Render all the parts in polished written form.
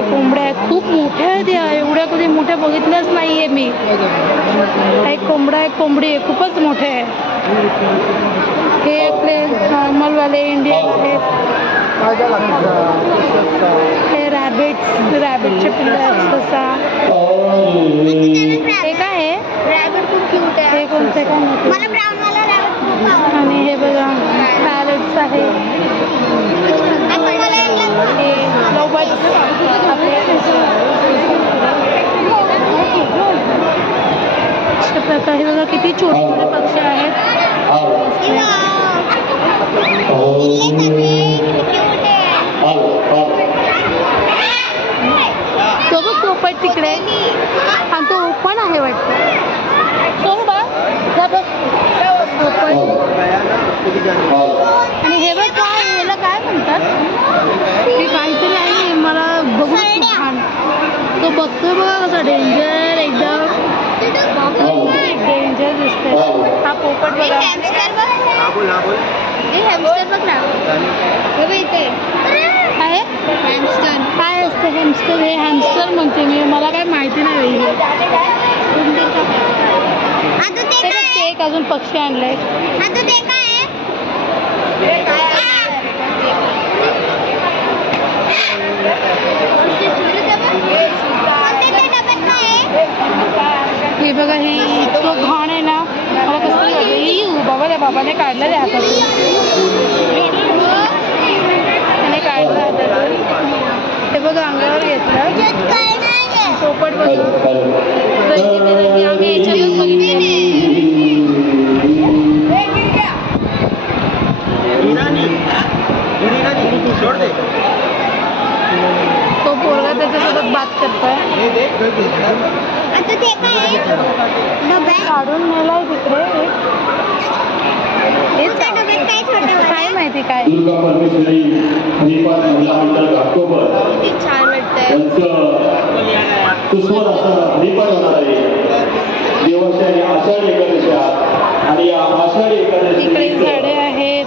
कोंबड्या आहेत, खूप मोठ्या आहेत या. एवढ्या कधी मोठ्या बघितल्याच नाहीये मी. एक कोंबडा एक कोंबडी आहे, खूपच मोठे आहे. हे आपले नॉर्मलवाले इंडियन आहेत. हे रॅबिटचे पिल्ले आहेत तसा. हे काय आहे? रॅबिट खूप क्यूट आहे. हे कोणते काय माहिती. मला ब्राऊन वाला रॅबिट खूप आवडतो. आणि हे बघा पॅरेट्स आहे. हे लवबर्ड्स अशा प्रकारे बघा किती छोटे छोटे पक्षी आहेत. तो बघ पोपट तिकडे आणि तो ओपन आहे वाटतं. तो बघ पोपट. आणि हे बघ काय याला काय म्हणतात हे काहीतरी आहे मला बघू छान. तो बघतोय बघा कसा डेंजर एकदम डेंजर दिसतोय. हा पोपट बघा. हॅमस्टर बघ ना. इथे आहे हॅमस्टर. काय असतं हॅमस्टर? हे हॅमस्टर म्हणते मी, मला काय माहिती नाही. ते एक अजून पक्षी आणलंय. आता ते काय आहे? हे बघा हे इतकं घाण आहे ना, मला कसं वाटतं बाबा त्या बाबाने काढलं त्या हातातून. त्याने काढलं हातातून. हे बघा अंगावर घेतलं. पोपट बघा आम्ही याच्यातच बघितले. तो पोरगा त्याच्यासोबत बात करतोय. काढून नेलाय तिकडे. काय माहिती काय छान वाटतंय. इकडे झाडे आहेत.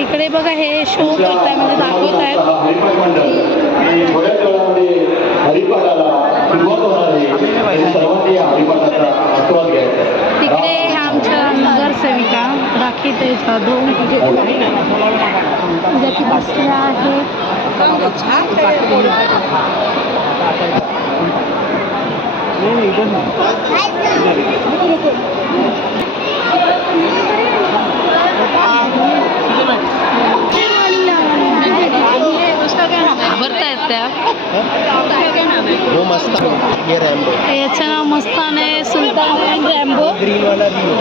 इकडे बघा हे शो करताय म्हणजे दाखवत आहेत. तिकडे आमच्या नगरसेविका राखीताई जाधव ज्या की बसल्या आहेत. घाबरतायत त्या. वो मस्तान, ये रैम्बो. याचं नाव मस्तान आहे, सुलतान आहे, रॅम्बो. ग्रीन वाला रियो.